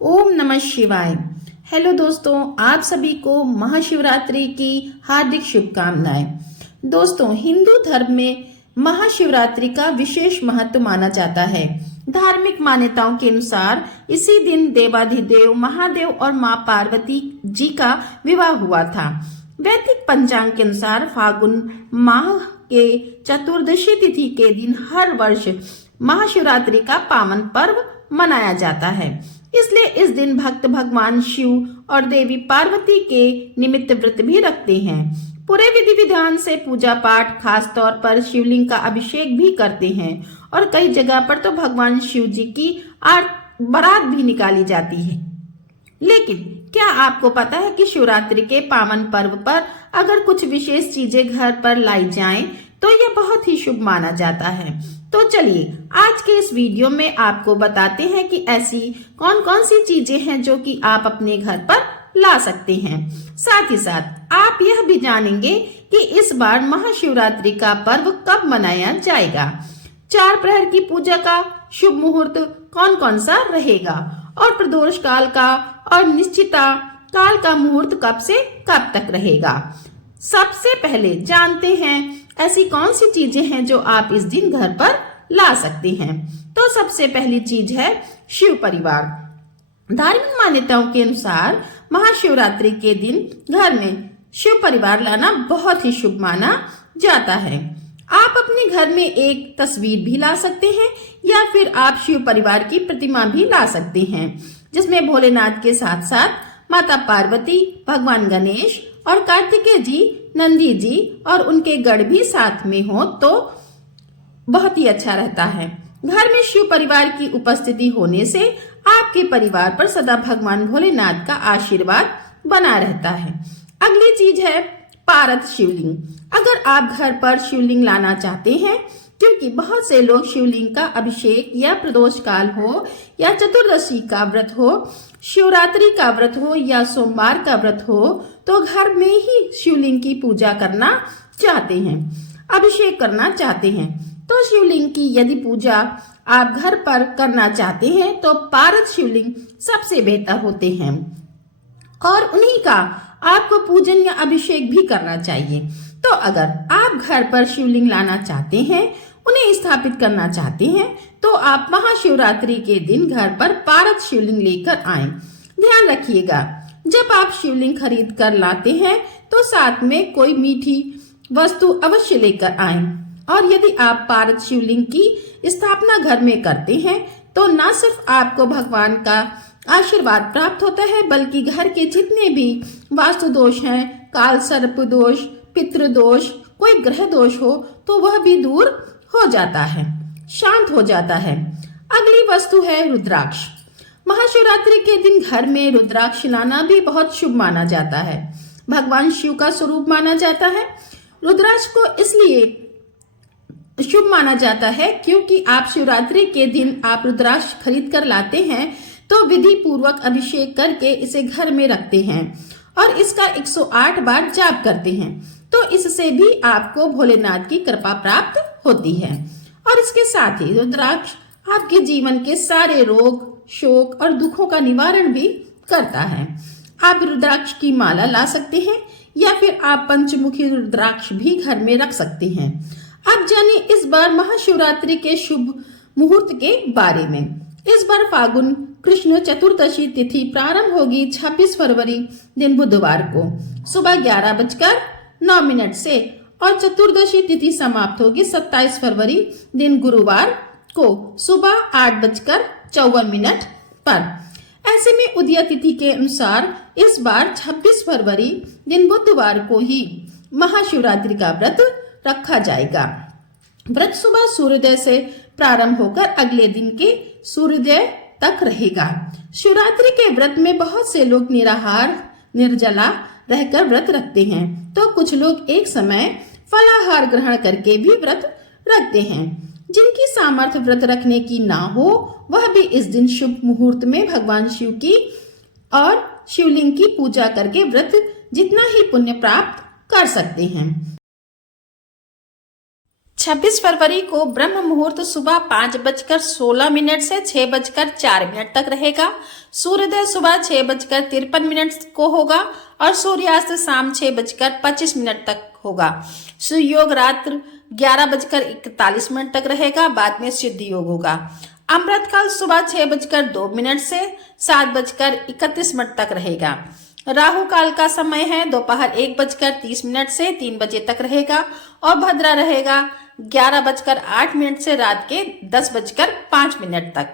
ओम नमः शिवाय। हेलो दोस्तों, आप सभी को महाशिवरात्रि की हार्दिक शुभकामनाएं। दोस्तों, हिंदू धर्म में महाशिवरात्रि का विशेष महत्व माना जाता है। धार्मिक मान्यताओं के अनुसार इसी दिन देवाधिदेव महादेव और मां पार्वती जी का विवाह हुआ था। वैदिक पंचांग के अनुसार फागुन माह के चतुर्दशी तिथि के दिन हर वर्ष महाशिवरात्रि का पावन पर्व मनाया जाता है। इसलिए इस दिन भक्त भगवान शिव और देवी पार्वती के निमित्त व्रत भी रखते हैं। पूरे विधि विधान से पूजा पाठ, खास तौर पर शिवलिंग का अभिषेक भी करते हैं और कई जगह पर तो भगवान शिव जी की बारात भी निकाली जाती है। लेकिन क्या आपको पता है कि शिवरात्रि के पावन पर्व पर अगर कुछ विशेष चीजें घर पर लाई जाएं तो यह बहुत ही शुभ माना जाता है। तो चलिए आज के इस वीडियो में आपको बताते हैं कि ऐसी कौन कौन सी चीजें हैं जो कि आप अपने घर पर ला सकते हैं। साथ ही साथ आप यह भी जानेंगे कि इस बार महाशिवरात्रि का पर्व कब मनाया जाएगा, 4 प्रहर की पूजा का शुभ मुहूर्त कौन कौन सा रहेगा और प्रदोष काल का और निश्चिता काल का मुहूर्त कब से कब तक रहेगा। सबसे पहले जानते हैं ऐसी कौन सी चीजें हैं जो आप इस दिन घर पर ला सकते हैं। तो सबसे पहली चीज है शिव परिवार। धार्मिक मान्यताओं के अनुसार महाशिवरात्रि के दिन घर में शिव परिवार लाना बहुत ही शुभ माना जाता है। आप अपने घर में एक तस्वीर भी ला सकते हैं या फिर आप शिव परिवार की प्रतिमा भी ला सकते हैं, जिसमें भोलेनाथ के साथ साथ माता पार्वती, भगवान गणेश और कार्तिकेय जी, नंदी जी और उनके गढ़ भी साथ में हो तो बहुत ही अच्छा रहता है। घर में शिव परिवार की उपस्थिति होने से आपके परिवार पर सदा भगवान भोलेनाथ का आशीर्वाद बना रहता है। अगली चीज है पारद शिवलिंग। अगर आप घर पर शिवलिंग लाना चाहते हैं, क्योंकि बहुत से लोग शिवलिंग का अभिषेक या प्रदोष काल हो या चतुर्दशी का व्रत हो, शिवरात्रि का व्रत हो या सोमवार का व्रत हो, तो घर में ही शिवलिंग की पूजा करना चाहते हैं, अभिषेक करना चाहते हैं। तो शिवलिंग की यदि पूजा आप घर पर करना चाहते हैं तो पारद शिवलिंग सबसे बेहतर होते हैं और उन्हीं का आपको पूजन या अभिषेक भी करना चाहिए। तो अगर आप घर पर शिवलिंग लाना चाहते हैं, उन्हें स्थापित करना चाहते हैं, तो आप महाशिवरात्रि के दिन घर पर पारद शिवलिंग लेकर आएं। ध्यान रखिएगा, जब आप शिवलिंग खरीद कर लाते हैं तो साथ में कोई मीठी वस्तु अवश्य लेकर आएं। और यदि आप पारद शिवलिंग की स्थापना घर में करते हैं तो न सिर्फ आपको भगवान का आशीर्वाद प्राप्त होता है, बल्कि घर के जितने भी वास्तु दोष हैं, काल सर्प दोष, पितृ दोष, कोई ग्रह दोष हो तो वह भी दूर हो जाता है, शांत हो जाता है। अगली वस्तु है रुद्राक्ष। महाशिवरात्रि के दिन घर में रुद्राक्ष लाना भी बहुत शुभ माना जाता है। भगवान शिव का स्वरूप माना जाता है। रुद्राक्ष को इसलिए शुभ माना जाता है क्योंकि आप शिवरात्रि के दिन आप रुद्राक्ष खरीद कर लाते हैं तो विधि पूर्वक अभिषेक करके इसे घर में रखते हैं और इसका 108 बार जाप करते हैं, तो इससे भी आपको भोलेनाथ की कृपा प्राप्त होती है। और इसके साथ ही रुद्राक्ष आपके जीवन के सारे रोग, शोक और दुखों का निवारण भी करता है। आप रुद्राक्ष की माला ला सकते हैं या फिर आप पंचमुखी रुद्राक्ष भी घर में रख सकते हैं। अब जाने इस बार महाशिवरात्रि के शुभ मुहूर्त के बारे में। इस बार फागुन कृष्ण चतुर्दशी तिथि प्रारंभ होगी 26 फरवरी दिन बुधवार को सुबह 11:09 से और चतुर्दशी तिथि समाप्त होगी 27 फरवरी दिन गुरुवार को सुबह 8:54 पर। ऐसे में उदय तिथि के अनुसार इस बार 26 फरवरी दिन बुधवार को ही महाशिवरात्रि का व्रत रखा जाएगा। व्रत सुबह सूर्योदय से प्रारंभ होकर अगले दिन के सूर्योदय तक रहेगा। शिवरात्रि के व्रत में बहुत से लोग निराहार निर्जला रहकर व्रत रखते हैं, तो कुछ लोग एक समय फलाहार ग्रहण करके भी व्रत रखते हैं। जिनकी सामर्थ्य व्रत रखने की ना हो, वह भी इस दिन शुभ मुहूर्त में भगवान शिव की और शिवलिंग की पूजा करके व्रत जितना ही पुण्य प्राप्त कर सकते हैं। 26 फरवरी को ब्रह्म मुहूर्त सुबह 5:16 से 6:04 तक रहेगा। सूर्योदय सुबह 6:53 को होगा और सूर्यास्त शाम 6:25 तक होगा। सुयोग रात्र 11:41 तक रहेगा, बाद में सिद्ध योग होगा। अमृत काल सुबह 6:02 से 7:31 तक रहेगा। राहु काल का समय है दोपहर 1:30 से 3 बजे तक रहेगा और भद्रा रहेगा 11:08 से रात के 10:05 तक।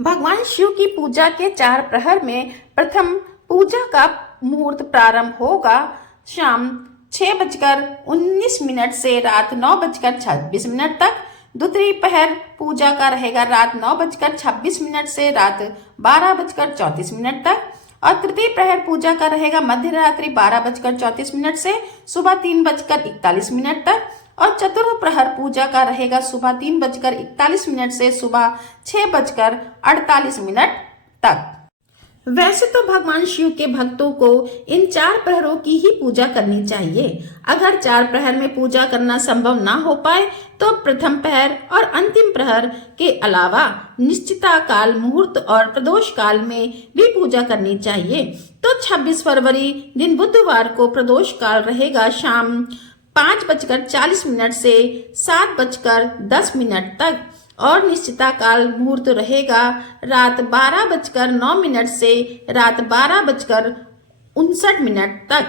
भगवान शिव की पूजा के 4 प्रहर में प्रथम पूजा का मुहूर्त प्रारंभ होगा शाम 6:19 से रात 9:26 तक। द्वितीय प्रहर पूजा का रहेगा रात 9:26 से रात 12:34 तक और तृतीय प्रहर पूजा का रहेगा मध्य रात्रि 12:34 से सुबह 3:41 तक और चतुर्थ प्रहर पूजा का रहेगा सुबह 3:41 से सुबह 6:48 तक। वैसे तो भगवान शिव के भक्तों को इन 4 प्रहरों की ही पूजा करनी चाहिए। अगर 4 प्रहर में पूजा करना संभव ना हो पाए तो प्रथम प्रहर और अंतिम प्रहर के अलावा निश्चिता काल मुहूर्त और प्रदोष काल में भी पूजा करनी चाहिए। तो 26 फरवरी दिन बुधवार को प्रदोष काल रहेगा शाम 5:40 से 7:10 तक और निश्चिता काल मुहूर्त रहेगा रात 12:09 से रात 12:59 तक।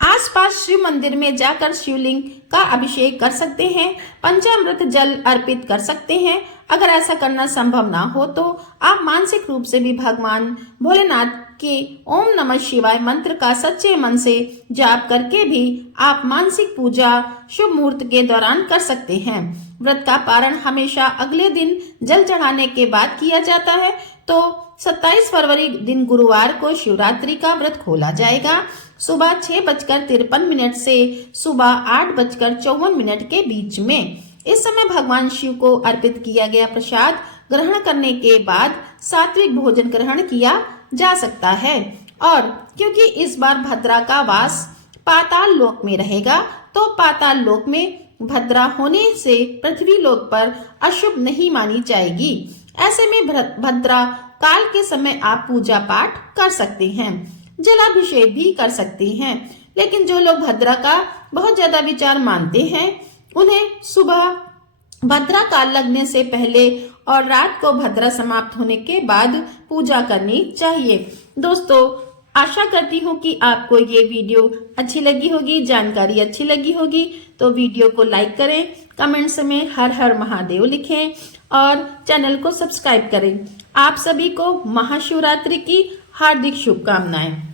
आसपास शिव मंदिर में जाकर शिवलिंग का अभिषेक कर सकते हैं, पंचामृत जल अर्पित कर सकते हैं। अगर ऐसा करना संभव ना हो तो आप मानसिक रूप से भी भगवान भोलेनाथ के ओम नमः शिवाय मंत्र का सच्चे मन से जाप करके भी आप मानसिक पूजा शुभ मुहूर्त के दौरान कर सकते हैं। व्रत का पारण हमेशा अगले दिन जल चढ़ाने के बाद किया जाता है। तो 27 फरवरी दिन गुरुवार को शिवरात्रि का व्रत खोला जाएगा सुबह 6:53 से सुबह 8:54 के बीच में। इस समय भगवान शिव को अर्पित किया गया प्रसाद ग्रहण करने के बाद सात्विक भोजन ग्रहण किया जा सकता है। और क्योंकि इस बार भद्रा का वास पाताल लोक में रहेगा तो पाताल लोक में भद्रा होने से पृथ्वी लोक पर अशुभ नहीं मानी जाएगी। ऐसे में भद्रा काल के समय आप पूजा पाठ कर सकते हैं, जलाभिषेक भी कर सकते हैं। लेकिन जो लोग भद्रा का बहुत ज्यादा विचार मानते हैं उन्हें सुबह भद्रा काल लगने से पहले और रात को भद्रा समाप्त होने के बाद पूजा करनी चाहिए। दोस्तों, आशा करती हूँ कि आपको ये वीडियो अच्छी लगी होगी, जानकारी अच्छी लगी होगी। तो वीडियो को लाइक करें, कमेंट्स में हर हर महादेव लिखें और चैनल को सब्सक्राइब करें। आप सभी को महाशिवरात्रि की हार्दिक शुभकामनाएं।